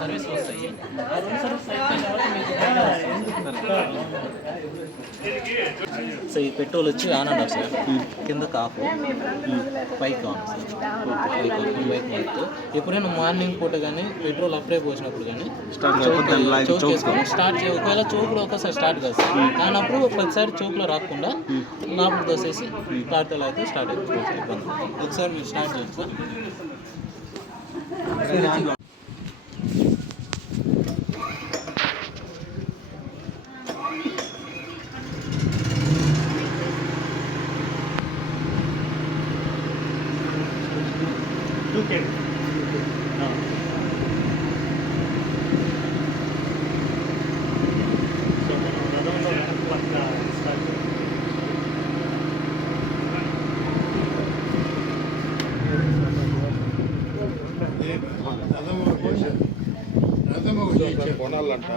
Service వస్తాయి. ఆ 2 service అయిపోయిన తర్వాత సో ఈ పెట్రోల్ వచ్చి ఆన్ అండ్ ఆఫ్ సార్. కింద ఆఫ్, పైకి ఆన్ సార్. బైక్ ఎప్పుడైనా మార్నింగ్ పూట కానీ పెట్రోల్ అప్పుడే పోసినప్పుడు కానీ చోక్ చేసుకొని స్టార్ట్ చేయ. ఒకవేళ చోకులో ఒకసారి స్టార్ట్ కాదు సార్, కానప్పుడు ప్రతిసారి చోకులో రాకుండా లోపల దోసేసి తాడుతో అయితే స్టార్ట్ అయిపోతుంది. ఇబ్బంది ఒకసారి మీరు స్టార్ట్ చేయండి సార్. కొనాలంట.